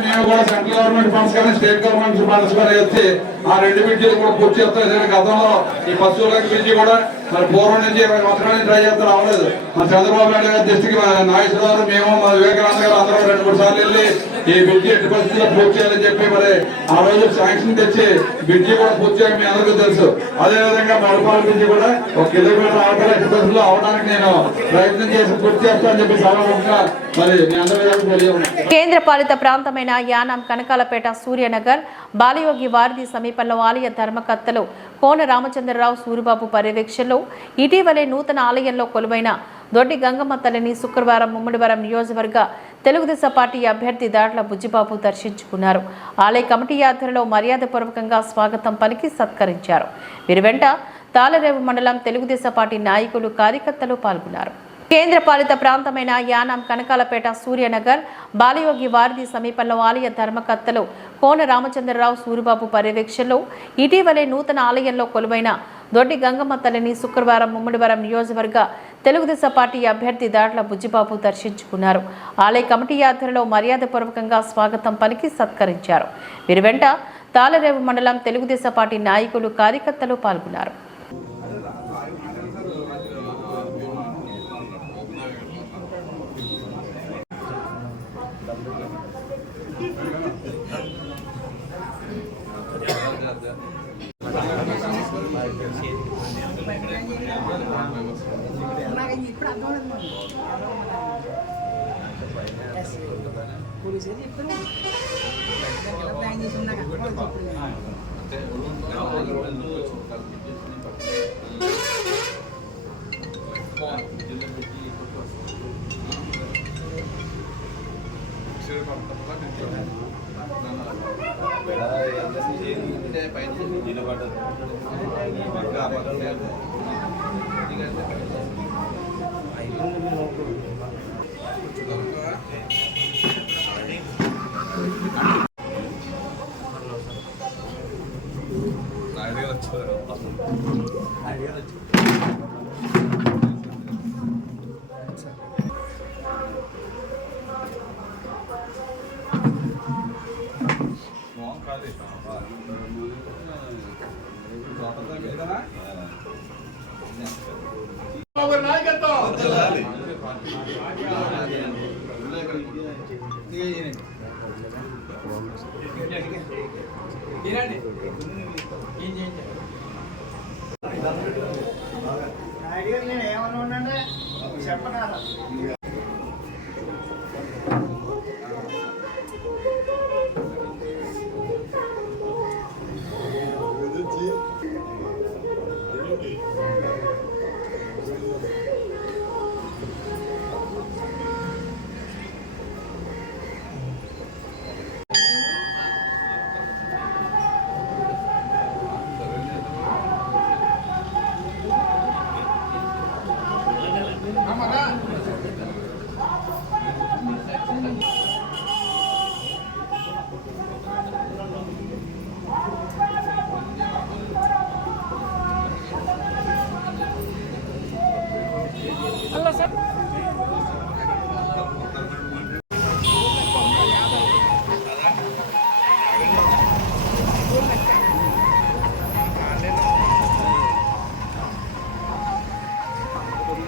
మేము కూడా సెంట్రల్ గవర్నమెంట్ ఫండ్స్ కానీ స్టేట్ గవర్నమెంట్ ఫండ్స్ కానీ వచ్చి ఆ 2 బ్రిడ్జిలు కూడా పూర్తి చేస్తాం. గతంలో ఈ పశువులంక బ్రిడ్జి కూడా మరి పూర్వం నుంచి 20 సంవత్సరాల నుంచి ట్రై చేస్తారు, అవ్వలేదు. మన చంద్రబాబు నాయుడు గారి దృష్టికి నాగేశ్వరరావు మేము మన వివేకానంద గారు అందరూ 2-3 సార్లు వెళ్ళి ఈ బ్రిడ్జి ఎట్టి పరిస్థితుల్లో పూర్తి చేయాలని చెప్పి మరి ఆ రోజు శాంక్షన్ తెచ్చి బ్రిడ్జి కూడా పూర్తి చేయాలి మీ అందరికీ తెలుసు. అదేవిధంగా మడపాల బ్రిడ్జి కూడా 1 కిలోమీటర్ అవతల ఎట్టి పరిస్థితుల్లో అవడానికి నేను ప్రయత్నం చేసి పూర్తి చేస్తానని చెప్పి సభాముఖంగా మరి మీ అందరూ తెలియజేయండి. కేంద్ర పాలిత ప్రాంతమైన యానాం కనకాలపేట సూర్యనగర్ బాలయోగి వారిధి సమీపంలో ఆలయ ధర్మకర్తలు కోన రామచంద్రరావు సూరిబాబు పర్యవేక్షణలో ఇటీవలే నూతన ఆలయంలో కొలువైన దొడ్డి గంగమ్మ తల్లిని శుక్రవారం ముమ్మడివరం నియోజకవర్గ తెలుగుదేశం పార్టీ అభ్యర్థి దాట్ల బుజ్జిబాబు దర్శించుకున్నారు. ఆలయ కమిటీ ఆధ్వర్యంలో మర్యాదపూర్వకంగా స్వాగతం పలికి సత్కరించారు. వీరి వెంట తాళరేవు మండలం తెలుగుదేశం పార్టీ నాయకులు కార్యకర్తలు పాల్గొన్నారు. కేంద్ర పాలిత ప్రాంతమైన యానాం కనకాలపేట సూర్యనగర్ బాలయోగి వారిధి సమీపంలో ఆలయ ధర్మకర్తలు కోన రామచంద్రరావు సూరిబాబు పర్యవేక్షణలో ఇటీవలే నూతన ఆలయంలో కొలువైన దొడ్డి గంగమ్మ తల్లిని శుక్రవారం ముమ్మడివరం నియోజకవర్గ తెలుగుదేశం పార్టీ అభ్యర్థి దాట్ల బుజ్జిబాబు దర్శించుకున్నారు. ఆలయ కమిటీ ఆధ్వర్యంలో మర్యాదపూర్వకంగా స్వాగతం పలికి సత్కరించారు. వీరి వెంట తాళరేవు మండలం తెలుగుదేశం పార్టీ నాయకులు, కార్యకర్తలు పాల్గొన్నారు.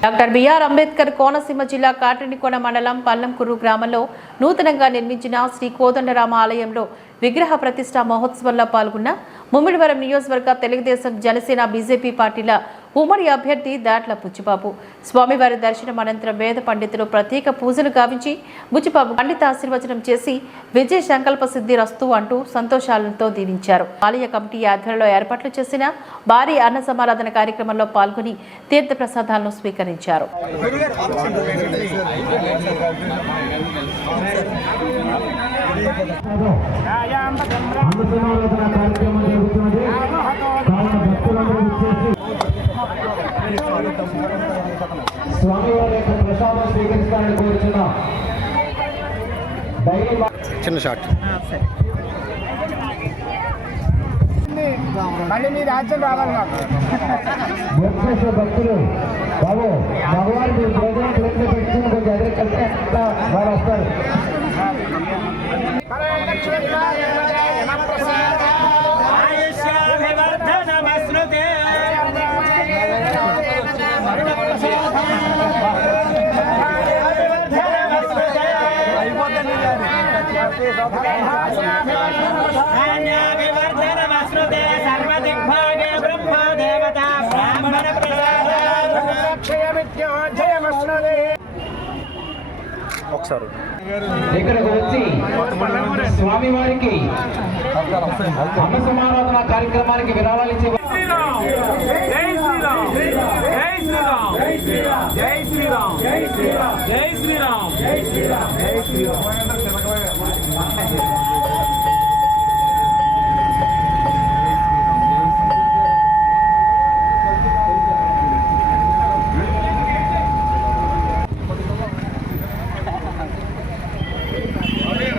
డాక్టర్ బిఆర్ అంబేద్కర్ కోనసీమ జిల్లా కాట్రేనికోన మండలం పల్లంకుర్రు గ్రామంలో నూతనంగా నిర్మించిన శ్రీ కోదండరామ ఆలయంలో విగ్రహ ప్రతిష్ఠ మహోత్సవంలో పాల్గొన్న ముమ్మిడివరం నియోజకవర్గ తెలుగుదేశం, జనసేన, బీజేపీ పార్టీల ఉమ్మడి అభ్యర్థి దాట్ల బుజ్జిబాబు స్వామివారి దర్శనం అనంతరం వేద పండితులు ప్రత్యేక పూజలు గావించి బుజ్జిబాబు పండిత ఆశీర్వచనం చేసి విజయ సంకల్ప సిద్ధి రస్తు అంటూ సంతోషాలతో దీవించారు. ఆలయ కమిటీ ఆధ్వర్యంలో ఏర్పాట్లు చేసిన భారీ అన్న సమారాధన కార్యక్రమంలో పాల్గొని తీర్థ ప్రసాదాలను స్వీకరించారు. స్వామివారి యొక్క ప్రసాదం స్వీకరిస్తారని కోరుచున్నా. చిన్న షాట్. మళ్ళీ మీ రాజ్యం రావాలి నాకు. భక్తులు బాబు భగవాన్ మీ భోజనం ప్లేట్లో పెట్టుకుని కొంచెం ఎదురు కలిస్తే వారు వస్తారు. ఒకసారి ఇక్కడికి వచ్చి స్వామివారికి అన్న సమారాధన కార్యక్రమానికి విరాళాలు ఇచ్చే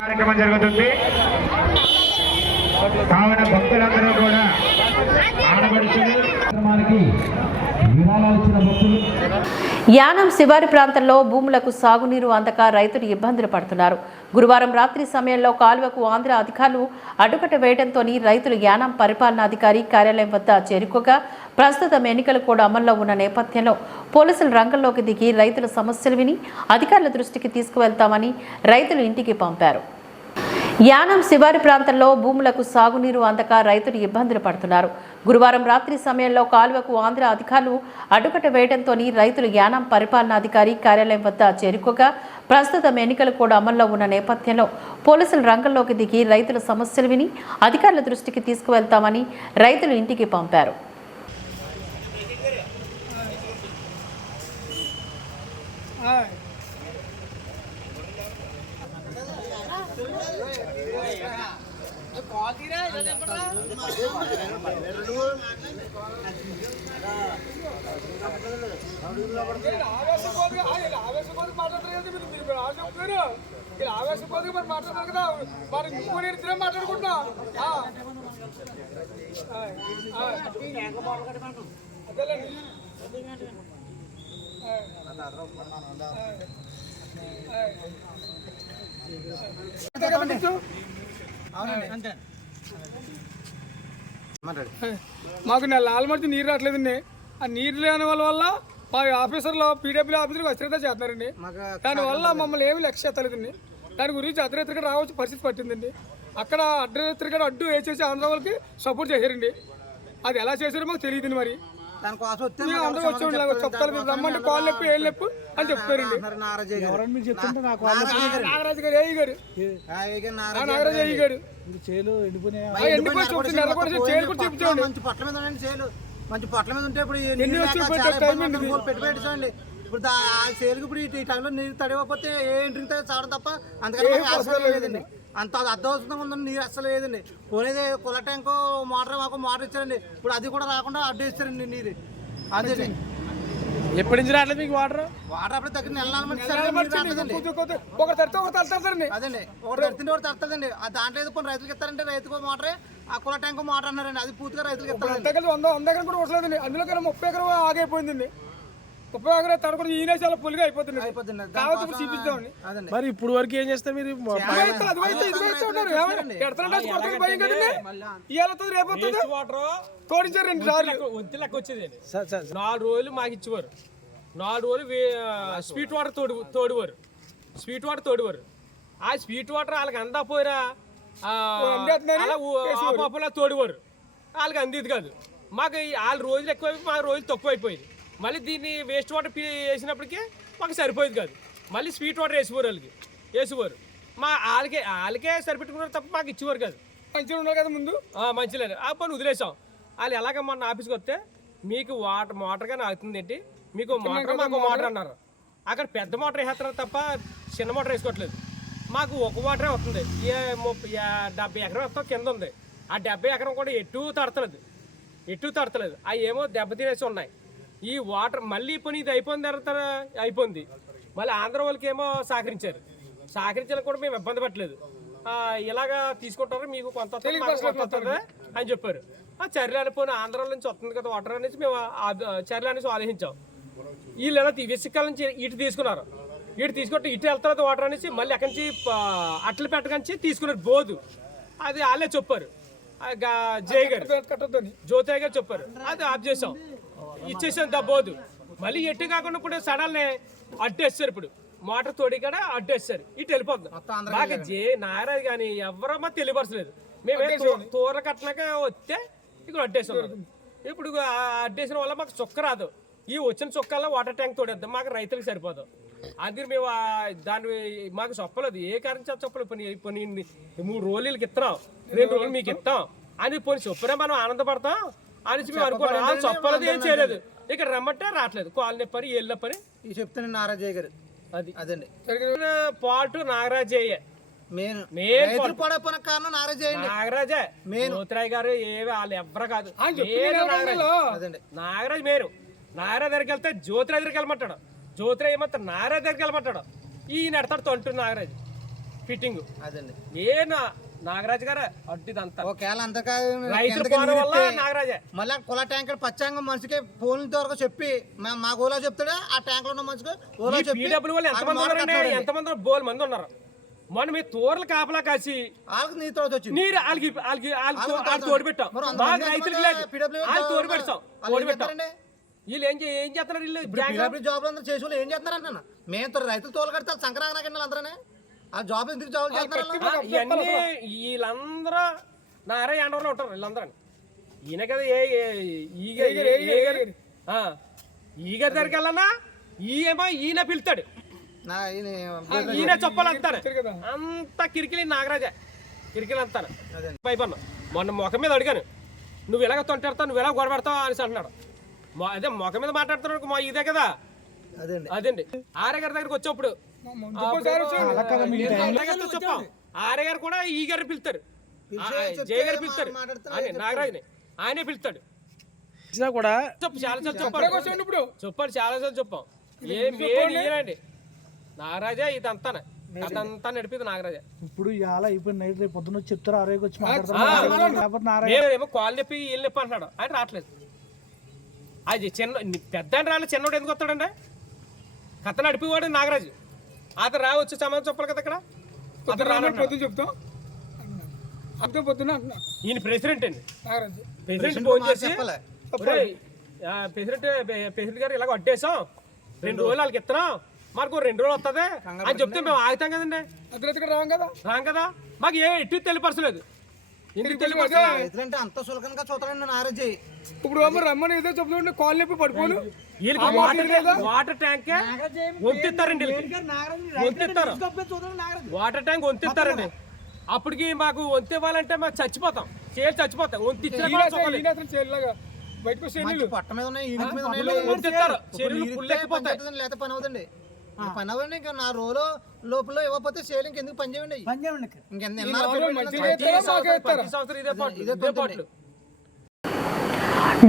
కార్యక్రమం జరుగుతుంది. కావున భక్తులందరూ కూడా ఆడబడుచులు కార్యక్రమానికి విరాళాలు ఇచ్చిన భక్తులు యానం శివారి ప్రాంతంలో భూములకు సాగునీరు అందక రైతులు ఇబ్బందులు పడుతున్నారు. గురువారం రాత్రి సమయంలో కాలువకు ఆంధ్ర అధికారులు అడ్డుకట్ట వేయడంతో రైతులు యానం పరిపాలనాధికారి కార్యాలయం వద్ద చేరుకోగా ప్రస్తుతం ఎన్నికలు కూడా అమల్లో ఉన్న నేపథ్యంలో పోలీసులు రంగంలోకి దిగి రైతుల సమస్యలు విని అధికారుల దృష్టికి తీసుకువెళ్తామని రైతులు ఇంటికి పంపారు. యానం శివారి ప్రాంతంలో భూములకు సాగునీరు అందక రైతులు ఇబ్బందులు పడుతున్నారు. గురువారం రాత్రి సమయంలో కాలువకు ఆంధ్ర అధికారులు అడ్డుకట్ట వేయడంతో రైతులు యానం పరిపాలనాధికారి కార్యాలయం వద్ద చేరుకోగా ప్రస్తుతం ఎన్నికలు కూడా అమల్లో ఉన్న నేపథ్యంలో పోలీసులు రంగంలోకి దిగి రైతుల సమస్యలు విని అధికారుల దృష్టికి తీసుకువెళ్తామని రైతులు ఇంటికి పంపారు. మాకు నెల మధ్య నీరు రావట్లేదండి. ఆ నీరు లేని వల్ల మా ఆఫీసర్లు పీడబ్ల్యూ ఆఫీసర్కి అశ్రద్ధ చేస్తున్నారండి. దానివల్ల మమ్మల్ని ఏమి లక్ష్య ఎత్తలేదండి. దాని గురించి అర్ధరాత్రిగా రావచ్చు పరిస్థితి పట్టిందండి. అక్కడ అర్ధరాత్రిగా అడ్డు వేసేసి ఆంధ్ర వాళ్ళకి సపోర్ట్ చేశారండి. అది ఎలా చేశారో మాకు తెలియదు. మరి అందరూ వచ్చి చెప్తారు రమ్మంటే కాళ్ళు నొప్పి ఏళ్ళు నొప్పి అని చెప్తారండి. నాగరాజు గారు ఏఈ గారు నాగరాజు ఏఈ గారు ఎండిపోయి చూపించండి. నెల కూడా చేలు కూడా చూపించండి. మంచి పొట్ల మీద ఉంటే ఇప్పుడు పెట్టుబడి ఇప్పుడు ఆ సేలుకి ఇప్పుడు ఈ టైంలో నీరు తడిపోతే ఏ ఇంటికి చావడం తప్ప అందుకని అసలు లేదండి. అంత అర్థవసరంగా ఉందండి. నీరు అసలు లేదండి. పోనేది కుల ట్యాంకు మోటార్ మాకు మోటార్ ఇచ్చారండి. ఇప్పుడు అది కూడా రాకుండా అడ్డు ఇస్తారండి నీరు. అదే ఎప్పటి నుంచి రావట్లేదు మీకు వాటర్ అప్పుడు దగ్గర నెల అదండి. ఒకటి తడుతుంటే ఒకటి తడుతుందండి. దాంట్లో ఏదో కొన్ని రైతులకు ఇస్తారంటే రైతుకు మోటరే ఆ కుల ట్యాంకు మోటార్ అన్నారండి. అది పూర్తిగా రైతులకు ఇస్తారు. 100 ఎకరం కూడా వస్తలేదండి. అందులో 30 ఎకరం ఆగైపోయిందండి. 30 ఎకరం తడకుండా ఈయన చాలా పులిగా అయిపోతుంది. కాబట్టి చూపిస్తామండి. మరి ఇప్పుడు వరకు ఏం చేస్తారు మీరు? తోడించారు 2 సార్లు. వంతు లెక్క వచ్చేది 4 రోజులు మాకు ఇచ్చేవారు. 4 రోజులు స్వీట్ వాటర్ తోడువారు. స్వీట్ వాటర్ తోడువారు. ఆ స్వీట్ వాటర్ వాళ్ళకి అందపోయిరా అలా తోడువారు. వాళ్ళకి అందేది కాదు. మాకు వాళ్ళ రోజులు ఎక్కువైపోయి మా రోజులు తక్కువ అయిపోయింది. మళ్ళీ దీన్ని వేస్ట్ వాటర్ వేసినప్పటికీ మాకు సరిపోయేది కాదు. మళ్ళీ స్వీట్ వాటర్ వేసేవారు. మా వాళ్ళకే సరిపెట్టుకున్నారు తప్ప మాకు ఇచ్చేవారు కాదు. మంచిగా ఉన్నారు కదా ముందు మంచిలేదు. ఆ పని వదిలేసాం. వాళ్ళు ఎలాగ మొన్న ఆఫీస్కి వస్తే మీకు మోటార్ కానీ అవుతుంది ఏంటి, మీకు మోటార్ మాకు మోటార్ అన్నారు. అక్కడ పెద్ద మోటార్ వేసేస్తున్నారు తప్ప చిన్న మోటార్ వేసుకోవట్లేదు. మాకు ఒక మోటరే వస్తుంది. 70 ఎకరం వస్తాం కింద ఉంది. ఆ 70 ఎకరం కూడా ఎటు తడతలేదు. అవి ఏమో దెబ్బతినేసి ఉన్నాయి. ఈ వాటర్ మళ్ళీ పని ఇది అయిపోయిన తర్వాత అయిపోయింది. మళ్ళీ ఆంధ్ర వాళ్ళకి ఏమో సహకరించాలని కూడా మేము ఇబ్బంది పెట్టలేదు. ఇలాగా తీసుకుంటారు మీకు కొంత అని చెప్పారు. చర్యలు పోనీ ఆంధ్ర నుంచి వస్తుంది కదా వాటర్ అనేసి మేము చర్యలు అనేసి ఆలోచించాం. వీళ్ళు ఎలా వెసికాల నుంచి ఇటు తీసుకున్నారు. ఇటు తీసుకుంటే ఇటు వెళ్తారు వాటర్ అనేసి మళ్ళీ అక్కడి నుంచి అట్లు పెట్టకనిచ్చి తీసుకున్నారు బోధు. అది వాళ్ళే చెప్పారు. జయ గారు జ్యోతి గారు చెప్పారు. అది ఆఫ్ చేసాం, ఇచ్చేసాం బోధు. మళ్ళీ ఎట్టు కాకుండా ఇప్పుడు సడన్లే అడ్డేస్తారు. ఇప్పుడు మోటార్ తోడి కూడా అడ్డేస్తారు. ఇటు వెళ్ళిపోతుంది. బాగా నారాజు కానీ ఎవరమ్మా తెలియపరచలేదు. మేమే తోర కట్టినాక వస్తే ఇక్కడ అడ్డేసాం. ఇప్పుడు అడ్డేసిన వల్ల మాకు చుక్క రాదు. ఈ వచ్చిన చుక్కల్లో వాటర్ ట్యాంక్ తోడేద్దాం. మాకు రైతులకు సరిపోదు. అది మేము దాన్ని మాకు చెప్పలేదు. ఏ కారణం చెప్పలేదు. పోనీ 3 రోజులకి ఇస్తున్నాం, 2 రోజులు మీకు ఇస్తాం అని పోనీ చెప్పినా మనం ఆనందపడతాం అని మేము అనుకోవడం. చెప్పలేదు, ఏం చేయలేదు. ఇక్కడ రమ్మంటే రావట్లేదు. కాలనీ పని ఏళ్ళ పని చెప్తాను. నారాజయ్య గారు అది అదండి పాటు నాగరాజయ్య నాగరాజే జ్యోతిరాయ్ గారు ఏవి వాళ్ళు ఎవ్వరు కాదు. నాగరాజు మేరు. నాగరాజు దగ్గరికి వెళ్తే జ్యోతిరాయ్ దగ్గరికి వెళ్ళమంటాడు. జ్యోతిరాయ్ ఏమంటాడు నాగరాజు దగ్గరికి వెళ్ళమంటాడు. ఈయన ఎడతాడు తొంటు నాగరాజు ఫిట్టింగ్. అదండి నేను నాగరాజు గారు అడ్డిదంతా ఒకవేళ అంతకా రైతుల పోవడం వల్ల నాగరాజే. మళ్ళీ కుల ట్యాంకర్ పచ్చాంగం మనిషికి ఫోన్ వరకు చెప్పి మాకు ఓలా చెప్తాడు, ఆ ట్యాంక్ లో ఉన్న మనిషికి ఓలా చెప్పి పీడబ్ల్యూ వాళ్ళు ఎంతమంది ఉన్నారండి? ఎంతమంది బోల్ మంది ఉన్నారు. మొన్న మీ తోరలు కాపలా కాసి వాళ్ళకి నీరు తోడు వచ్చింది, నీరు వాళ్ళకి తోడు పెట్టాం. మాకు రైతులకు లేదు, వాళ్ళు తోడు పెడతాం. తోడు పెట్టాం. వీళ్ళు ఏం చేస్తున్నారు? వీళ్ళు జాబ్ అందరూ చేసి వాళ్ళు ఏం చేస్తున్నారు అన్న? మేము రైతులు తోలు కడతారు సంక్రాంతి అందరూ ఆ జాబ్ ఎందుకు జాబ్ చేస్తున్నారు? ఇవన్నీ వీళ్ళందరూ నారే ఎండవలో ఉంటారు. వీళ్ళందరూ ఈయన కదా ఈగ దగ్గరికి వెళ్ళన్నా ఈయేమో ఈయన పిలుతాడు, ఈయన చెప్పాలంటాను. అంత కిరికిలి నాగరాజే, కిరికిలి అంతాను. పైపన్నా మొన్న ముఖం మీద అడిగాను, నువ్వు ఇలాగ తొంటాడుతావు, నువ్వు ఎలా గొడవడతావు అనేసి అంటున్నాడు. అదే ముఖం మీద మాట్లాడుతున్నాడు మా ఇదే కదా. అదండి ఆర్య గారి దగ్గరికి వచ్చేప్పుడు చెప్పాం. ఆర్య గారు కూడా ఈ గారిని పిలుతారు, జయ గారు పిలుతారు, నాగరాజుని ఆయనే పిలుతాడు. కూడా చాలా సార్లు చెప్పాడు, చాలా సార్లు చెప్పాం. ఏమండి నాగరాజా ఇదంతా అదంతా నడిపేది నాగరాజా. ఇప్పుడు ఇలా అయిపోయింది, నైట్ రేపు పొద్దున్న చెప్తారు, ఆరోగ్యం వచ్చి ఏమో కాళ్ళు నొప్పి వీళ్ళు నొప్పి అంటున్నాడు. ఆయన రావట్లేదు. అది చిన్న పెద్ద అని రాలేదు, చిన్నోడు ఎందుకు వస్తాడండి? కథ నడిపేవాడు నాగరాజు. అతను రావచ్చు సమాధానం చెప్పాలి కదా. ఇక్కడ పొద్దున చెప్తాం, పొద్దున ఈయన ప్రెసిడెంట్ అండి. ప్రెసిడెంట్ ఫోన్ చేసి ప్రెసిడెంట్ గారు ఇలాగ అడ్డేసాం, 2 రోజులు వాళ్ళకి ఇస్తున్నాం, మాకు 2 రోజులు వస్తుంది అని చెప్తే మేము ఆగుతాం కదండి. రాం కదా. మాకు ఎటు తెలియపరచలేదు. ఎందుకు తెలియపరచలేదు? అంత సులకనగా చూస్తారండి నారాజీ. ఇప్పుడు రమ్మని ఏదో చెప్తుంటే కాల్ నొప్పి పడిపోను. వాటర్ ట్యాంక్ వంతిస్తారండి, వంతిస్తారు. వాటర్ ట్యాంక్ వంతిస్తారండి. అప్పటికి మాకు వంతి ఇవ్వాలంటే మాకు చచ్చిపోతాం, చేయాలి చచ్చిపోతాం. వంతి పట్ట మీద ఉన్నాయి, వంతిస్తారు. లేకపోతే పని అవుతుంది. పని అవ్వండి. ఇంకా నా రోజు లోపల ఇవ్వకపోతే సేల్ ఇంకెందుకు పని చేయండి.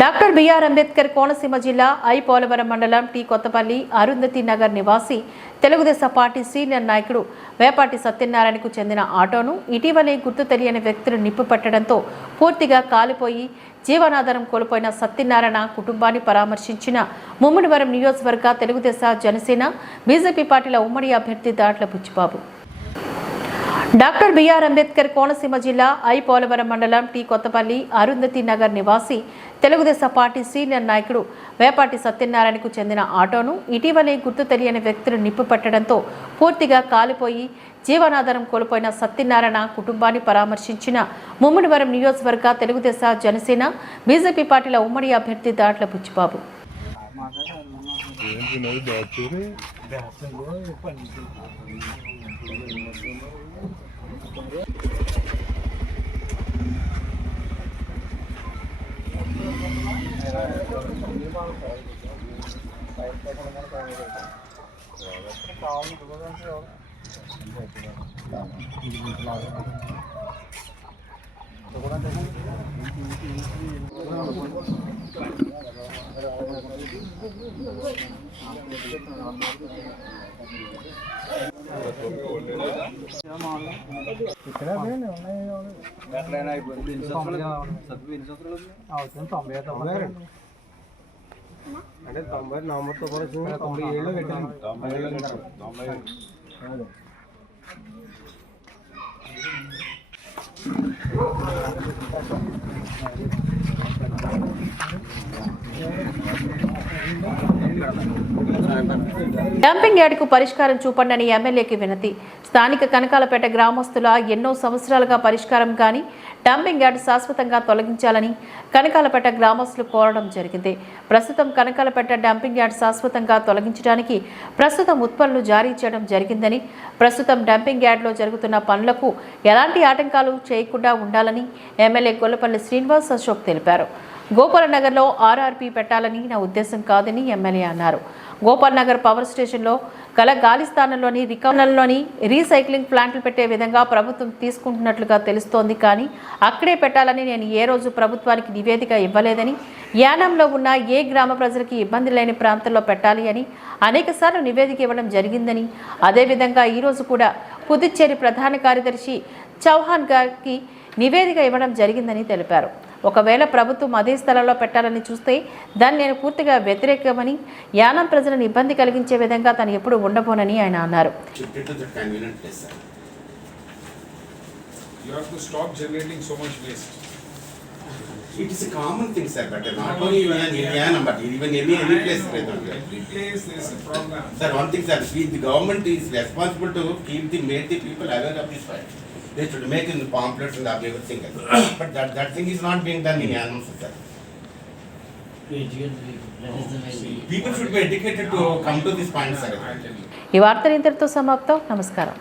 డాక్టర్ బిఆర్ అంబేద్కర్ కోనసీమ జిల్లా ఐ పోలవరం మండలం టి కొత్తపల్లి అరుంధతి నగర్ నివాసి తెలుగుదేశం పార్టీ సీనియర్ నాయకుడు వేపాటి సత్యనారాయణకు చెందిన ఆటోను ఇటీవలే గుర్తు తెలియని వ్యక్తులు నిప్పు పెట్టడంతో పూర్తిగా కాలిపోయి జీవనాధారం కోల్పోయిన సత్యనారాయణ కుటుంబాన్ని పరామర్శించిన ముమ్మిడివరం నియోజకవర్గ తెలుగుదేశం జనసేన బీజేపీ పార్టీల ఉమ్మడి అభ్యర్థి దాట్ల బుచ్చిబాబు. డాక్టర్ బిఆర్ అంబేద్కర్ కోనసీమ జిల్లా ఐ పోలవరం మండలం టి కొత్తపల్లి అరుంధతి నగర్ నివాసి తెలుగుదేశం పార్టీ సీనియర్ నాయకుడు వేపాటి సత్యనారాయణకు చెందిన ఆటోను ఇటీవలే గుర్తు తెలియని వ్యక్తులు నిప్పు పెట్టడంతో పూర్తిగా కాలిపోయి జీవనాధారం కోల్పోయిన సత్యనారాయణ కుటుంబాన్ని పరామర్శించిన ముమ్మిడివరం నియోజకవర్గ తెలుగుదేశం జనసేన బీజేపీ పార్టీల ఉమ్మడి అభ్యర్థి దాట్ల బుచ్చిబాబు. అంటే 90 నవంబర్తో కూడా 97లో పెట్టాను. డంపింగ్ యార్డుకు పరిష్కారం చూపండి ఎమ్మెల్యేకి వినతి. స్థానిక కనకాలపేట గ్రామస్తుల ఎన్నో సంవత్సరాలుగా పరిష్కారం కానీ డంపింగ్ యార్డు శాశ్వతంగా తొలగించాలని కనకాలపేట గ్రామస్తులు కోరడం జరిగింది. ప్రస్తుతం కనకాలపేట డంపింగ్ యార్డు శాశ్వతంగా తొలగించడానికి ప్రస్తుతం ఉత్పత్తులు జారీ చేయడం జరిగిందని, ప్రస్తుతం డంపింగ్ యార్డులో జరుగుతున్న పనులకు ఎలాంటి ఆటంకాలు చేయకుండా ఉండాలని ఎమ్మెల్యే గొల్లపల్లి శ్రీనివాస్ అశోక్ తెలిపారు. గోపాల్ నగర్లో ఆర్ఆర్పీ పెట్టాలని నా ఉద్దేశం కాదని ఎమ్మెల్యే అన్నారు. గోపాల్ నగర్ పవర్ స్టేషన్లో గల గాలి స్థానంలోని రికవరీలోని రీసైక్లింగ్ ప్లాంట్లు పెట్టే విధంగా ప్రభుత్వం తీసుకుంటున్నట్లుగా తెలుస్తోంది, కానీ అక్కడే పెట్టాలని నేను ఏ రోజు ప్రభుత్వానికి నివేదిక ఇవ్వలేదని, యానంలో ఉన్న ఏ గ్రామ ప్రజలకి ఇబ్బంది లేని ప్రాంతంలో పెట్టాలి అని అనేకసార్లు నివేదిక ఇవ్వడం జరిగిందని, అదేవిధంగా ఈరోజు కూడా పుదుచ్చేరి ప్రధాన కార్యదర్శి చౌహాన్ గారికి నివేదిక ఇవ్వడం జరిగిందని తెలిపారు. ఒకవేళ ప్రభుత్వం అదే స్థలంలో పెట్టాలని చూస్తే దాన్ని నేను పూర్తిగా వ్యతిరేకమని, యానం ప్రజలను ఇబ్బంది కలిగించే విధంగా తను ఎప్పుడు ఉండబోనని ఆయన అన్నారు. You have to stop generating so much waste. It is a common thing, sir, but not only in Yanam, but even any place. Every place there is a program. Sir, one thing, sir, the government is responsible to make the people aware of this fight. They should make in the pamphlets and everything. But that thing is not being done in Yanam, sir. People should be educated to come to this point, sir. ఈ వార్తలు ఇంతటితో సమాప్తం. నమస్కారం.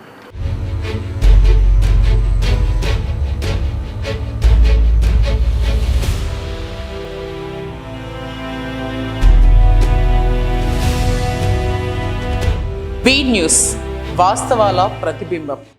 బీ న్యూస్, వాస్తవాల ప్రతిబింబం.